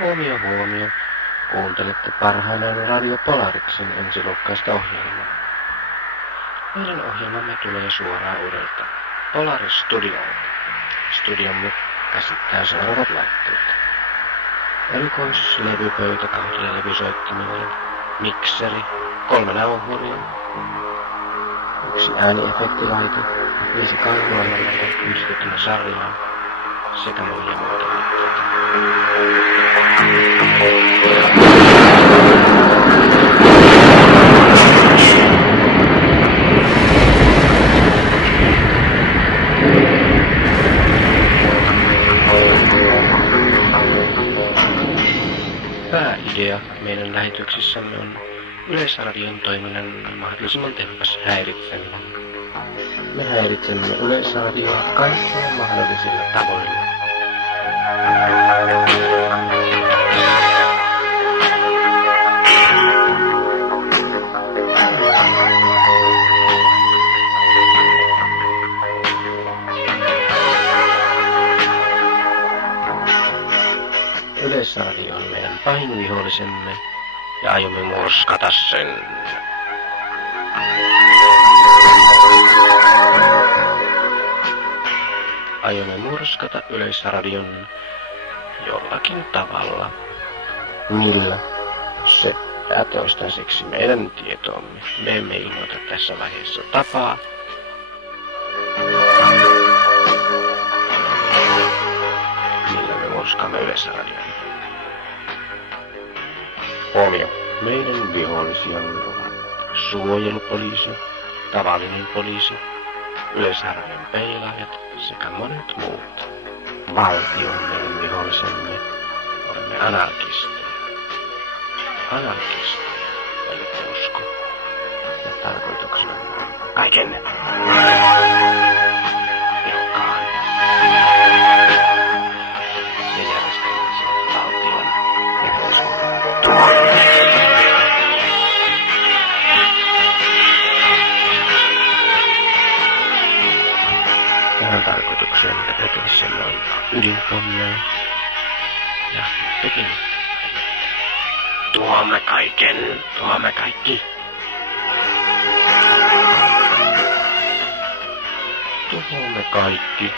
Huomio, huomio. Kuuntelette parhaillaan Radio Polariksen ensiluokkaista ohjelmaa. Meidän ohjelmamme tulee suoraan uudelta Polaris Studiolta. Studiomme käsittää seuraavat laitteet. Erikoislevypöytä 2 levysoittimella, mikseri, 3 nauhuria, 1 ääniefektilaite, 5 kaivoilla yhdistettynä sarjaan sekä monia muita laitteita. Pääidea meidän lähetyksissämme on Yleisradion toiminnan mahdollisimman tehokas häiritseminen. Me häiritsemme Yleisradioa kaikilla mahdollisilla tavoilla. Yleisradio on meidän pahin vihollisemme ja aiomme murskata sen. Aiomme murskata Yleisradion jollakin tavalla. Millä? Se jää toistaiseksi meidän tietoomme. Me emme ilmoita tässä vaiheessa tapaa. Millä me murskaamme Yleisradion. Huomio. Meidän vihollisiamme ovat suojelupoliisi, tavallinen poliisi, Yleisradion peilaajat sekä monet muut. Valtio on meidän vihollisemme. Olemme anarkisteja. Anarkisteja, ellette usko. Ja tarkoituksena on kaiken tehokkaan ja järjestelmällisen valtion vihollisuuden tuhoaminen. Tähän tarkoitukseen tekemisemme on ydinpommeja ja tekin. Tuhoamme kaiken, tuhoamme kaikki. Tuhoamme kaikki.